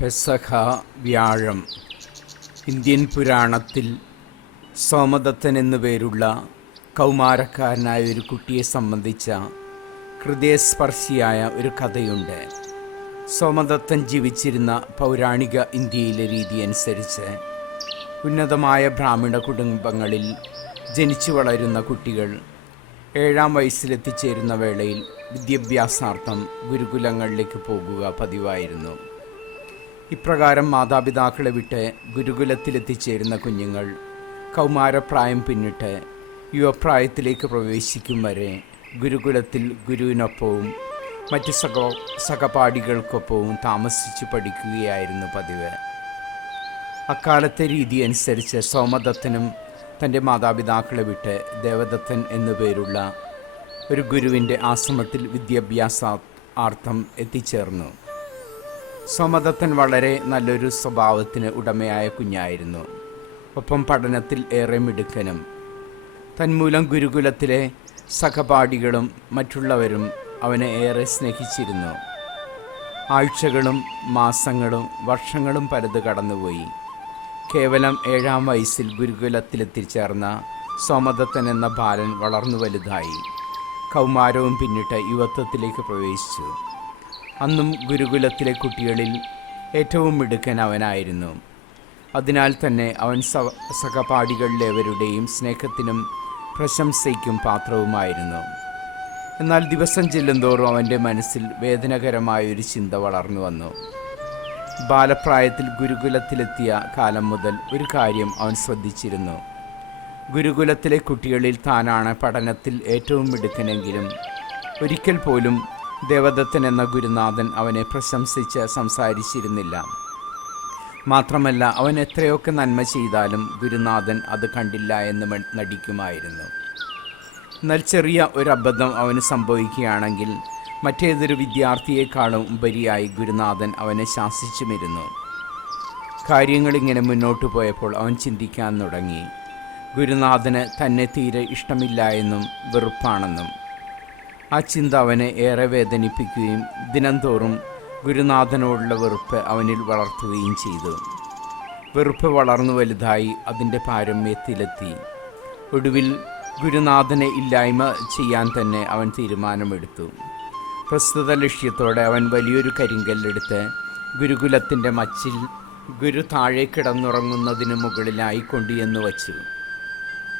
പെസഹ വ്യാഴം. ഇന്ത്യൻ പുരാണത്തിൽ സോമദത്തൻ എന്നു പേരുള്ള കൗമാരക്കാരനായ ഒരു കുട്ടിയെ സംബന്ധിച്ച ഹൃദയസ്പർശിയായ ഒരു കഥയുണ്ട്. സോമദത്തൻ ജീവിച്ചിരുന്ന പൗരാണിക ഇന്ത്യയിലെ രീതി അനുസരിച്ച് ഉന്നതമായ ബ്രാഹ്മണ കുടുംബങ്ങളിൽ ജനിച്ചു വളരുന്ന കുട്ടികൾ 7-ാം വയസ്സിലെത്തിച്ചേരുന്ന വേളയിൽ വിദ്യാഭ്യാസാർത്ഥം ഗുരുകുലങ്ങളിലേക്ക് പോകുക പതിവായിരുന്നു. ഇപ്രകാരം മാതാപിതാക്കളെ വിട്ട് ഗുരുകുലത്തിലെത്തിച്ചേരുന്ന കുഞ്ഞുങ്ങൾ കൗമാരപ്രായം പിന്നിട്ട് യുവപ്രായത്തിലേക്ക് പ്രവേശിക്കും വരെ ഗുരുകുലത്തിൽ ഗുരുവിനൊപ്പവും മറ്റ് സഹപാഠികൾക്കൊപ്പവും താമസിച്ചു പഠിക്കുകയായിരുന്നു പതിവ്. അക്കാലത്തെ രീതി അനുസരിച്ച് സോമദത്തനും തൻ്റെ മാതാപിതാക്കളെ വിട്ട് ദേവദത്തൻ എന്നു പേരുള്ള ഒരു ഗുരുവിൻ്റെ ആശ്രമത്തിൽ വിദ്യാഭ്യാസാർത്ഥം എത്തിച്ചേർന്നു. സോമദത്തൻ വളരെ നല്ലൊരു സ്വഭാവത്തിന് ഉടമയായ കുഞ്ഞായിരുന്നു. ഒപ്പം പഠനത്തിൽ ഏറെ മിടുക്കനും. തന്മൂലം ഗുരുകുലത്തിലെ സഹപാഠികളും മറ്റുള്ളവരും അവനെ ഏറെ സ്നേഹിച്ചിരുന്നു. ആഴ്ചകളും മാസങ്ങളും വർഷങ്ങളും പലത് കടന്നുപോയി. കേവലം 7-ാം വയസ്സിൽ ഗുരുകുലത്തിലെത്തിച്ചേർന്ന സോമദത്തൻ എന്ന ബാലൻ വളർന്നു വലുതായി. കൗമാരവും പിന്നിട്ട് യുവത്വത്തിലേക്ക് പ്രവേശിച്ചു. അന്നും ഗുരുകുലത്തിലെ കുട്ടികളിൽ ഏറ്റവും മിടുക്കൻ അവനായിരുന്നു. അതിനാൽ തന്നെ അവൻ സഹപാഠികളിലേവരുടെയും സ്നേഹത്തിനും പ്രശംസയ്ക്കും പാത്രവുമായിരുന്നു. എന്നാൽ ദിവസം ചെല്ലുന്തോറും അവൻ്റെ മനസ്സിൽ വേദനകരമായൊരു ചിന്ത വളർന്നു വന്നു. ബാലപ്രായത്തിൽ ഗുരുകുലത്തിലെത്തിയ കാലം മുതൽ ഒരു കാര്യം അവൻ ശ്രദ്ധിച്ചിരുന്നു. ഗുരുകുലത്തിലെ കുട്ടികളിൽ താനാണ് പഠനത്തിൽ ഏറ്റവും മിടുക്കനെങ്കിലും ഒരിക്കൽ പോലും ദേവദത്തൻ എന്ന ഗുരുനാഥൻ അവനെ പ്രശംസിച്ച് സംസാരിച്ചിരുന്നില്ല. മാത്രമല്ല, അവൻ എത്രയൊക്കെ നന്മ ചെയ്താലും ഗുരുനാഥൻ അത് കണ്ടില്ല എന്ന് നടിക്കുമായിരുന്നു. എന്നാൽ ചെറിയ ഒരു അബദ്ധം അവന് സംഭവിക്കുകയാണെങ്കിൽ മറ്റേതൊരു വിദ്യാർത്ഥിയെക്കാളും ഉപരിയായി ഗുരുനാഥൻ അവനെ ശാസിച്ചുമിരുന്നു. കാര്യങ്ങളിങ്ങനെ മുന്നോട്ടു പോയപ്പോൾ അവൻ ചിന്തിക്കാൻ തുടങ്ങി. ഗുരുനാഥന് തന്നെ തീരെ ഇഷ്ടമില്ല എന്നും വെറുപ്പാണെന്നും. ആ ചിന്ത അവനെ ഏറെ വേദനിപ്പിക്കുകയും ദിനംതോറും ഗുരുനാഥനോടുള്ള വെറുപ്പ് അവനിൽ വളർത്തുകയും ചെയ്തു. വെറുപ്പ് വളർന്നു വലുതായി അതിൻ്റെ പാരമ്യത്തിലെത്തി. ഒടുവിൽ ഗുരുനാഥനെ ഇല്ലായ്മ ചെയ്യാൻ തന്നെ അവൻ തീരുമാനമെടുത്തു. പ്രസ്തുത ലക്ഷ്യത്തോടെ അവൻ വലിയൊരു കരിങ്കല്ലെടുത്ത് ഗുരുകുലത്തിൻ്റെ മച്ചിൽ ഗുരു താഴെ കിടന്നുറങ്ങുന്നതിന് മുകളിലായി കൊണ്ടുചെന്ന് വച്ചു.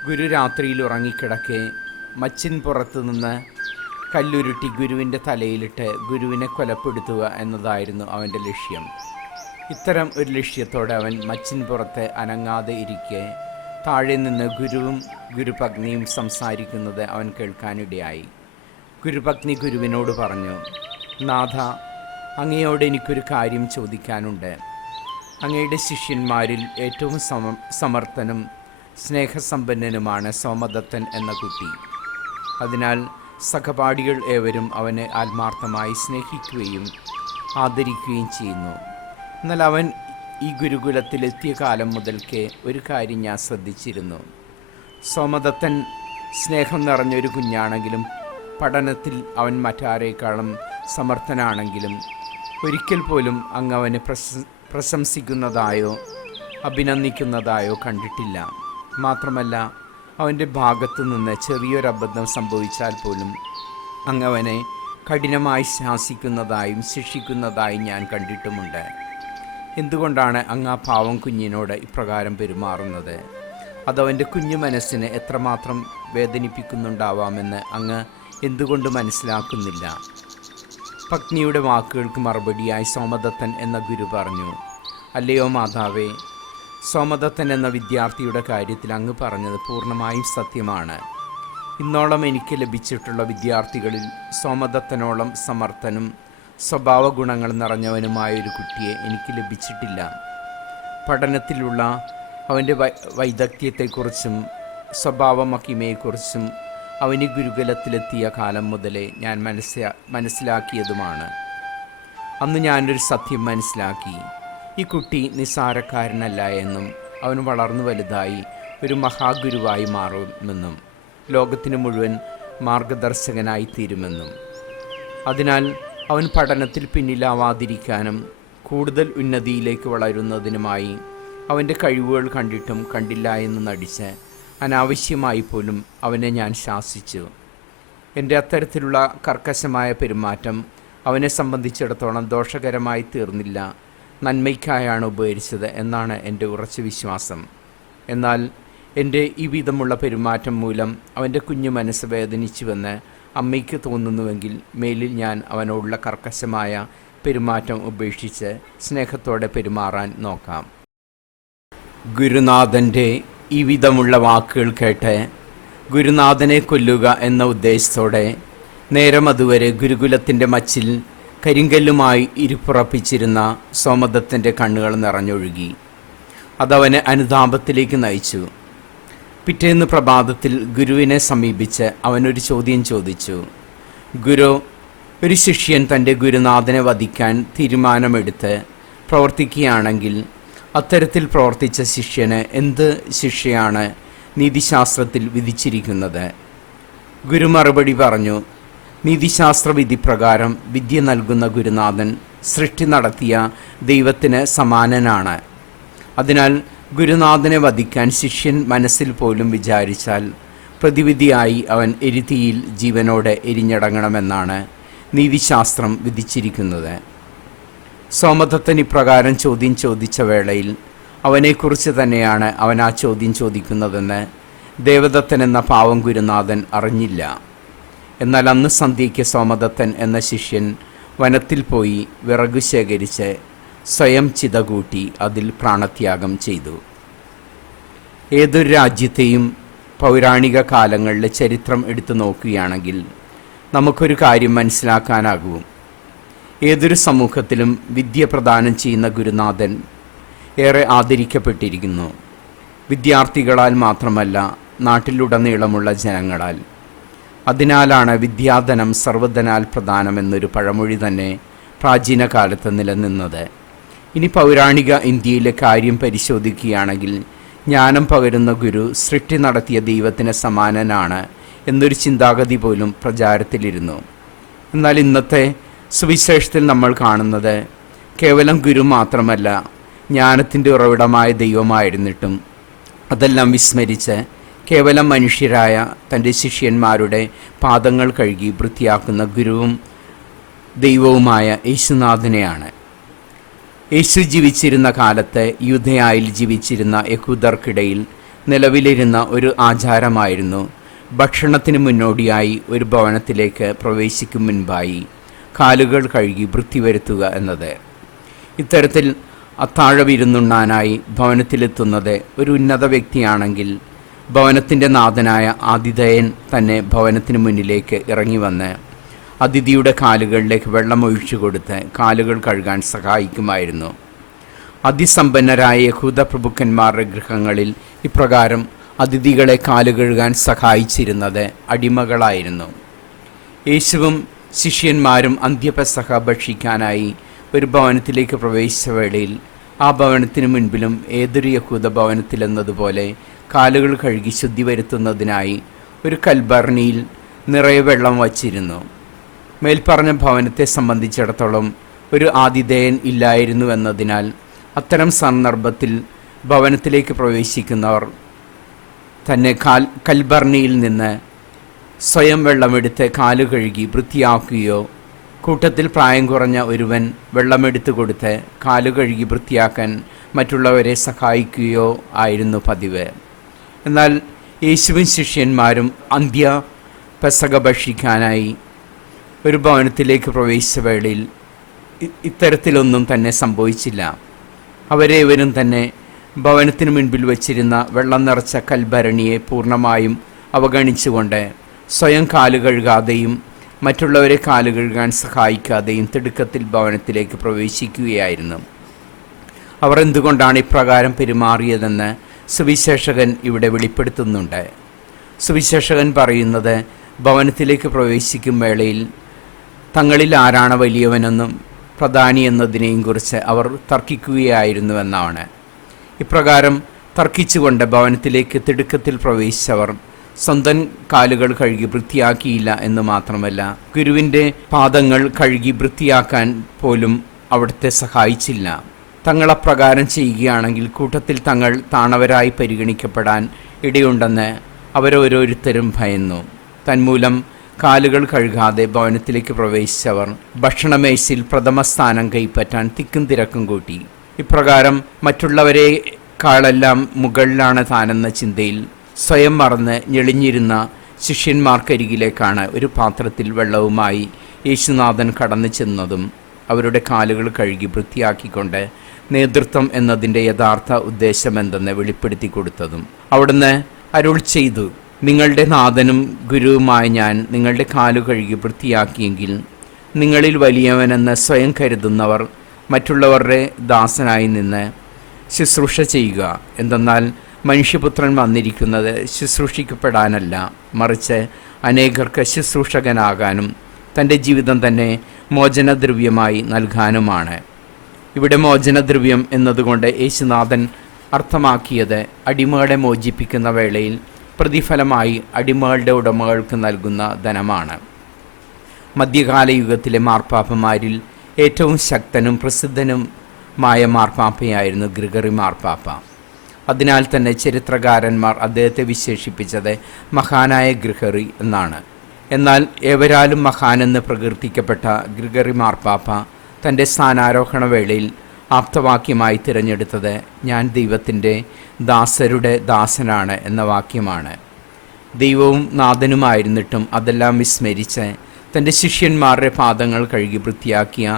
ഗുരു രാത്രിയിൽ ഉറങ്ങിക്കിടക്കെ മച്ചിൻ പുറത്തു നിന്ന് കല്ലുരുട്ടി ഗുരുവിൻ്റെ തലയിലിട്ട് ഗുരുവിനെ കൊലപ്പെടുത്തുക എന്നതായിരുന്നു അവൻ്റെ ലക്ഷ്യം. ഇത്തരം ഒരു ലക്ഷ്യത്തോടെ അവൻ മച്ചിൻ പുറത്ത് അനങ്ങാതെ ഇരിക്കെ താഴെ നിന്ന് ഗുരുവും ഗുരുപത്നിയും സംസാരിക്കുന്നത് അവൻ കേൾക്കാനിടയായി. ഗുരുപത്നി ഗുരുവിനോട് പറഞ്ഞു, നാഥ, അങ്ങയോട് എനിക്കൊരു കാര്യം ചോദിക്കാനുണ്ട്. അങ്ങയുടെ ശിഷ്യന്മാരിൽ ഏറ്റവും സമർത്ഥനും സ്നേഹസമ്പന്നനുമാണ് സോമദത്തൻ എന്ന കുട്ടി. അതിനാൽ സഹപാഠികൾ ഏവരും അവനെ ആത്മാർത്ഥമായി സ്നേഹിക്കുകയും ആദരിക്കുകയും ചെയ്യുന്നു. എന്നാൽ അവൻ ഈ ഗുരുകുലത്തിലെത്തിയ കാലം മുതൽക്കേ ഒരു കാര്യം ഞാൻ ശ്രദ്ധിച്ചിരുന്നു. സോമദത്തൻ സ്നേഹം നിറഞ്ഞൊരു കുഞ്ഞാണെങ്കിലും പഠനത്തിൽ അവൻ മറ്റാരേക്കാളും സമർത്ഥനാണെങ്കിലും ഒരിക്കൽ പോലും അങ്ങ് അവനെ പ്രശംസിക്കുന്നതായോ അഭിനന്ദിക്കുന്നതായോ കണ്ടിട്ടില്ല. മാത്രമല്ല, അവൻ്റെ ഭാഗത്തു നിന്ന് ചെറിയൊരബദ്ധം സംഭവിച്ചാൽ പോലും അങ്ങവനെ കഠിനമായി ശാസിക്കുന്നതായും ശിക്ഷിക്കുന്നതായും ഞാൻ കണ്ടിട്ടുമുണ്ട്. എന്തുകൊണ്ടാണ് അങ്ങ് ആ പാവം കുഞ്ഞിനോട് ഇപ്രകാരം പെരുമാറുന്നത്? അതവൻ്റെ കുഞ്ഞു മനസ്സിനെ എത്രമാത്രം വേദനിപ്പിക്കുന്നുണ്ടാവാമെന്ന് അങ്ങ് എന്തുകൊണ്ട് മനസ്സിലാക്കുന്നില്ല? പത്നിയുടെ വാക്കുകൾക്ക് മറുപടിയായി സോമദത്തൻ എന്ന ഗുരു പറഞ്ഞു, അല്ലയോ മാതാവേ, സോമദത്തൻ എന്ന വിദ്യാർത്ഥിയുടെ കാര്യത്തിൽ അങ്ങ് പറഞ്ഞത് പൂർണ്ണമായും സത്യമാണ്. ഇന്നോളം എനിക്ക് ലഭിച്ചിട്ടുള്ള വിദ്യാർത്ഥികളിൽ സോമദത്തനോളം സമർത്ഥനും സ്വഭാവ ഗുണങ്ങൾ നിറഞ്ഞവനുമായൊരു കുട്ടിയെ എനിക്ക് ലഭിച്ചിട്ടില്ല. പഠനത്തിലുള്ള അവൻ്റെ വൈദഗ്ധ്യത്തെക്കുറിച്ചും സ്വഭാവമഹിമയെക്കുറിച്ചും അവന് ഗുരുകുലത്തിലെത്തിയ കാലം മുതലേ ഞാൻ മനസ്സിലാക്കിയതുമാണ്. അന്ന് ഞാനൊരു സത്യം മനസ്സിലാക്കി. ഈ കുട്ടി നിസ്സാരക്കാരനല്ല എന്നും അവൻ വളർന്നു വലുതായി ഒരു മഹാഗുരുവായി മാറുമെന്നും ലോകത്തിന് മുഴുവൻ മാർഗദർശകനായി തീരുമെന്നും. അതിനാൽ അവൻ പഠനത്തിൽ പിന്നിലാവാതിരിക്കാനും കൂടുതൽ ഉന്നതിയിലേക്ക് വളരുന്നതിനുമായി അവൻ്റെ കഴിവുകൾ കണ്ടിട്ടും കണ്ടില്ല എന്ന് നടിച്ച് അനാവശ്യമായി പോലും അവനെ ഞാൻ ശാസിച്ചു. എൻ്റെ അത്തരത്തിലുള്ള കർക്കശമായ പെരുമാറ്റം അവനെ സംബന്ധിച്ചിടത്തോളം ദോഷകരമായി തീർന്നില്ല, നന്മയ്ക്കായാണ് ഉപകരിച്ചത് എന്നാണ് എൻ്റെ ഉറച്ച വിശ്വാസം. എന്നാൽ എൻ്റെ ഈ വിധമുള്ള പെരുമാറ്റം മൂലം അവൻ്റെ കുഞ്ഞു മനസ്സ് വേദനിച്ചുവെന്ന് അമ്മയ്ക്ക് തോന്നുന്നുവെങ്കിൽ മേലിൽ ഞാൻ അവനോടുള്ള കർക്കശമായ പെരുമാറ്റം ഉപേക്ഷിച്ച് സ്നേഹത്തോടെ പെരുമാറാൻ നോക്കാം. ഗുരുനാഥൻ്റെ ഈ വിധമുള്ള വാക്കുകൾ കേട്ട് ഗുരുനാഥനെ കൊല്ലുക എന്ന ഉദ്ദേശത്തോടെ നേരം അതുവരെ ഗുരുകുലത്തിൻ്റെ മച്ചിൽ കരിങ്കല്ലുമായി ഇരിപ്പുറപ്പിച്ചിരുന്ന സോമദത്തൻ്റെ കണ്ണുകൾ നിറഞ്ഞൊഴുകി. അതവനെ അനുതാപത്തിലേക്ക് നയിച്ചു. പിറ്റേന്ന് പ്രഭാതത്തിൽ ഗുരുവിനെ സമീപിച്ച് അവനൊരു ചോദ്യം ചോദിച്ചു. ഗുരു, ഒരു ശിഷ്യൻ തൻ്റെ ഗുരുനാഥനെ വധിക്കാൻ തീരുമാനമെടുത്ത് പ്രവർത്തിക്കുകയാണെങ്കിൽ അത്തരത്തിൽ പ്രവർത്തിച്ച ശിഷ്യന് എന്ത് ശിക്ഷയാണ് നീതിശാസ്ത്രത്തിൽ വിധിച്ചിരിക്കുന്നത്? ഗുരു മറുപടി പറഞ്ഞു, നീതിശാസ്ത്ര വിധി പ്രകാരം വിദ്യ നൽകുന്ന ഗുരുനാഥൻ സൃഷ്ടി നടത്തിയ ദൈവത്തിന് സമാനനാണ്. അതിനാൽ ഗുരുനാഥനെ വധിക്കാൻ ശിഷ്യൻ മനസ്സിൽ പോലും വിചാരിച്ചാൽ പ്രതിവിധിയായി അവൻ എരിതീയിൽ ജീവനോടെ എരിഞ്ഞടങ്ങണമെന്നാണ് നീതിശാസ്ത്രം വിധിച്ചിരിക്കുന്നത്. സോമദത്തൻ ഇപ്രകാരം ചോദ്യം ചോദിച്ച വേളയിൽ അവനെക്കുറിച്ച് തന്നെയാണ് അവൻ ആ ചോദ്യം ചോദിക്കുന്നതെന്ന് ദേവദത്തൻ എന്ന പാവം ഗുരുനാഥൻ അറിഞ്ഞില്ല. എന്നാൽ അന്ന് സന്ധ്യയ്ക്ക് സോമദത്തൻ എന്ന ശിഷ്യൻ വനത്തിൽ പോയി വിറകു ശേഖരിച്ച് സ്വയം ചിതകൂട്ടി അതിൽ പ്രാണത്യാഗം ചെയ്തു. ഏതൊരു രാജ്യത്തെയും പൗരാണിക കാലങ്ങളിലെ ചരിത്രം എടുത്തു നോക്കുകയാണെങ്കിൽ നമുക്കൊരു കാര്യം മനസ്സിലാക്കാനാകും. ഏതൊരു സമൂഹത്തിലും വിദ്യ പ്രദാനം ചെയ്യുന്ന ഗുരുനാഥൻ ഏറെ ആദരിക്കപ്പെട്ടിരിക്കുന്നു. വിദ്യാർത്ഥികളാൽ മാത്രമല്ല, നാട്ടിലുടനീളമുള്ള ജനങ്ങളാൽ. അതിനാലാണ് വിദ്യാധനം സർവ്വധനാൽ പ്രധാനമെന്നൊരു പഴമൊഴി തന്നെ പ്രാചീന കാലത്ത് നിലനിന്നത്. ഇനി പൗരാണിക ഇന്ത്യയിലെ കാര്യം പരിശോധിക്കുകയാണെങ്കിൽ ജ്ഞാനം പകരുന്ന ഗുരു സൃഷ്ടി നടത്തിയ ദൈവത്തിന് സമാനനാണ് എന്നൊരു ചിന്താഗതി പോലും പ്രചാരത്തിലിരുന്നു. എന്നാൽ ഇന്നത്തെ സുവിശേഷത്തിൽ നമ്മൾ കാണുന്നത് കേവലം ഗുരു മാത്രമല്ല, ജ്ഞാനത്തിൻ്റെ ഉറവിടമായ ദൈവമായിരുന്നിട്ടും അതെല്ലാം വിസ്മരിച്ച് കേവലം മനുഷ്യരായ തൻ്റെ ശിഷ്യന്മാരുടെ പാദങ്ങൾ കഴുകി വൃത്തിയാക്കുന്ന ഗുരുവും ദൈവവുമായ യേശുനാഥനെയാണ്. യേശു ജീവിച്ചിരുന്ന കാലത്ത് യൂദയായിൽ ജീവിച്ചിരുന്ന യഹൂദർക്കിടയിൽ നിലവിലിരുന്ന ഒരു ആചാരമായിരുന്നു ഭക്ഷണത്തിന് മുന്നോടിയായി ഒരു ഭവനത്തിലേക്ക് പ്രവേശിക്കും മുൻപായി കാലുകൾ കഴുകി വൃത്തി വരുത്തുക എന്നത്. ഇത്തരത്തിൽ അത്താഴവിരുന്നുണ്ണാനായി ഭവനത്തിലെത്തുന്നത് ഒരു ഉന്നത വ്യക്തിയാണെങ്കിൽ ഭവനത്തിൻ്റെ നാഥനായ ആതിഥേയൻ തന്നെ ഭവനത്തിന് മുന്നിലേക്ക് ഇറങ്ങി വന്ന് അതിഥിയുടെ കാലുകളിലേക്ക് വെള്ളമൊഴിച്ചു കൊടുത്ത് കാലുകൾ കഴുകാൻ സഹായിക്കുമായിരുന്നു. അതിസമ്പന്നരായ യഹൂദ പ്രഭുക്കന്മാരുടെ ഗൃഹങ്ങളിൽ ഇപ്രകാരം അതിഥികളെ കാലു കഴുകാൻ സഹായിച്ചിരുന്നത് അടിമകളായിരുന്നു. യേശുവും ശിഷ്യന്മാരും അന്ത്യപെസഹ ഭക്ഷിക്കാനായി ഒരു ഭവനത്തിലേക്ക് പ്രവേശിച്ച വേളയിൽ ആ ഭവനത്തിന് മുൻപിലും ഏതൊരു യഹൂദ ഭവനത്തിലെന്നതുപോലെ കാലുകൾ കഴുകി ശുദ്ധി വരുത്തുന്നതിനായി ഒരു കൽഭരണിയിൽ നിറയെ വെള്ളം വച്ചിരുന്നു. മേൽപ്പറഞ്ഞ ഭവനത്തെ സംബന്ധിച്ചിടത്തോളം ഒരു ആതിഥേയൻ ഇല്ലായിരുന്നുവെന്നതിനാൽ അത്തരം സന്ദർഭത്തിൽ ഭവനത്തിലേക്ക് പ്രവേശിക്കുന്നവർ തന്നെ കൽഭരണിയിൽ നിന്ന് സ്വയം വെള്ളമെടുത്ത് കാലു കഴുകി വൃത്തിയാക്കുകയോ കൂട്ടത്തിൽ പ്രായം കുറഞ്ഞ ഒരുവൻ വെള്ളമെടുത്ത് കൊടുത്ത് കാലു കഴുകി വൃത്തിയാക്കാൻ മറ്റുള്ളവരെ സഹായിക്കുകയോ ആയിരുന്നു പതിവ്. എന്നാൽ യേശുവും ശിഷ്യന്മാരും പെസഹ ഭക്ഷിക്കാനായി ഒരു ഭവനത്തിലേക്ക് പ്രവേശിച്ച വേളയിൽ ഇത്തരത്തിലൊന്നും തന്നെ സംഭവിച്ചില്ല. അവരേവരും തന്നെ ഭവനത്തിന് മുൻപിൽ വച്ചിരുന്ന വെള്ളം നിറച്ച കൽഭരണിയെ പൂർണ്ണമായും അവഗണിച്ചുകൊണ്ട് സ്വയം കാലു കഴുകാതെയും മറ്റുള്ളവരെ കാലു കഴുകാൻ സഹായിക്കാതെയും തിടുക്കത്തിൽ ഭവനത്തിലേക്ക് പ്രവേശിക്കുകയായിരുന്നു. അവർ എന്തുകൊണ്ടാണ് ഇപ്രകാരം പെരുമാറിയതെന്ന് സുവിശേഷകൻ ഇവിടെ വെളിപ്പെടുത്തുന്നുണ്ട്. സുവിശേഷകൻ പറയുന്നത് ഭവനത്തിലേക്ക് പ്രവേശിക്കും വേളയിൽ തങ്ങളിൽ ആരാണ് വലിയവനെന്നും പ്രധാനി എന്നതിനെയും കുറിച്ച് അവർ തർക്കിക്കുകയായിരുന്നുവെന്നാണ്. ഇപ്രകാരം തർക്കിച്ചുകൊണ്ട് ഭവനത്തിലേക്ക് തിടുക്കത്തിൽ പ്രവേശിച്ചവർ സ്വന്തം കാലുകൾ കഴുകി വൃത്തിയാക്കിയില്ല എന്ന് മാത്രമല്ല, ഗുരുവിൻ്റെ പാദങ്ങൾ കഴുകി വൃത്തിയാക്കാൻ പോലും അവിടുത്തെ സഹായിച്ചില്ല. തങ്ങളപ്രകാരം ചെയ്യുകയാണെങ്കിൽ കൂട്ടത്തിൽ തങ്ങൾ താണവരായി പരിഗണിക്കപ്പെടാൻ ഇടയുണ്ടെന്ന് അവരോരോരുത്തരും ഭയന്നു. തന്മൂലം കാലുകൾ കഴുകാതെ ഭവനത്തിലേക്ക് പ്രവേശിച്ചവർ ഭക്ഷണമേശയിൽ പ്രഥമ സ്ഥാനം കൈപ്പറ്റാൻ തിക്കും തിരക്കും കൂട്ടി. ഇപ്രകാരം മറ്റുള്ളവരെക്കാളെല്ലാം മുകളിലാണ് താനെന്ന ചിന്തയിൽ സ്വയം മറന്ന് ഞെളിഞ്ഞിരുന്ന ശിഷ്യന്മാർക്കരികിലേക്കാണ് ഒരു പാത്രത്തിൽ വെള്ളവുമായി യേശുനാഥൻ കടന്നു ചെന്നതും അവരുടെ കാലുകൾ കഴുകി വൃത്തിയാക്കിക്കൊണ്ട് നേതൃത്വം എന്നതിൻ്റെ യഥാർത്ഥ ഉദ്ദേശമെന്തെന്ന് വെളിപ്പെടുത്തി കൊടുത്തതും. അവിടുന്ന് അരുൾ ചെയ്തു, നിങ്ങളുടെ നാഥനും ഗുരുവുമായ ഞാൻ നിങ്ങളുടെ കാലു കഴുകി വൃത്തിയാക്കിയെങ്കിൽ നിങ്ങളിൽ വലിയവനെന്ന് സ്വയം കരുതുന്നവർ മറ്റുള്ളവരുടെ ദാസനായി നിന്ന് ശുശ്രൂഷ ചെയ്യുക. എന്തെന്നാൽ മനുഷ്യപുത്രൻ വന്നിരിക്കുന്നത് ശുശ്രൂഷിക്കപ്പെടാനല്ല, മറിച്ച് അനേകർക്ക് ശുശ്രൂഷകനാകാനും തൻ്റെ ജീവിതം തന്നെ മോചനദ്രവ്യമായി നൽകാനുമാണ്. ഇവിടെ മോചനദ്രവ്യം എന്നതുകൊണ്ട് യേശുനാഥൻ അർത്ഥമാക്കിയത് അടിമകളെ മോചിപ്പിക്കുന്ന വേളയിൽ പ്രതിഫലമായി അടിമകളുടെ ഉടമകൾക്ക് നൽകുന്ന ധനമാണ്. മധ്യകാല യുഗത്തിലെ മാർപ്പാപ്പമാരിൽ ഏറ്റവും ശക്തനും പ്രസിദ്ധനുമായ മാർപ്പാപ്പയായിരുന്നു ഗ്രിഗറി മാർപ്പാപ്പ. അതിനാൽ തന്നെ ചരിത്രകാരന്മാർ അദ്ദേഹത്തെ വിശേഷിപ്പിച്ചത് മഹാനായ ഗ്രിഗറി എന്നാണ്. എന്നാൽ ഏവരാലും മഹാനെന്ന് പ്രകീർത്തിക്കപ്പെട്ട ഗ്രിഗറി മാർപ്പാപ്പ തൻ്റെ സ്ഥാനാരോഹണ വേളയിൽ ആപ്തവാക്യമായി തിരഞ്ഞെടുത്തത് ഞാൻ ദൈവത്തിൻ്റെ ദാസരുടെ ദാസനാണ് എന്ന വാക്യമാണ്. ദൈവവും നാഥനുമായിരുന്നിട്ടും അതെല്ലാം വിസ്മരിച്ച് തൻ്റെ ശിഷ്യന്മാരുടെ പാദങ്ങൾ കഴുകി വൃത്തിയാക്കിയ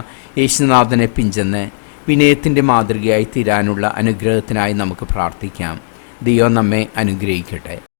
യേശുനാഥനെ പിഞ്ചെന്ന് വിനയത്തിൻ്റെ മാതൃകയായി തീരാനുള്ള അനുഗ്രഹത്തിനായി നമുക്ക് പ്രാർത്ഥിക്കാം. ദൈവം നമ്മെ അനുഗ്രഹിക്കട്ടെ.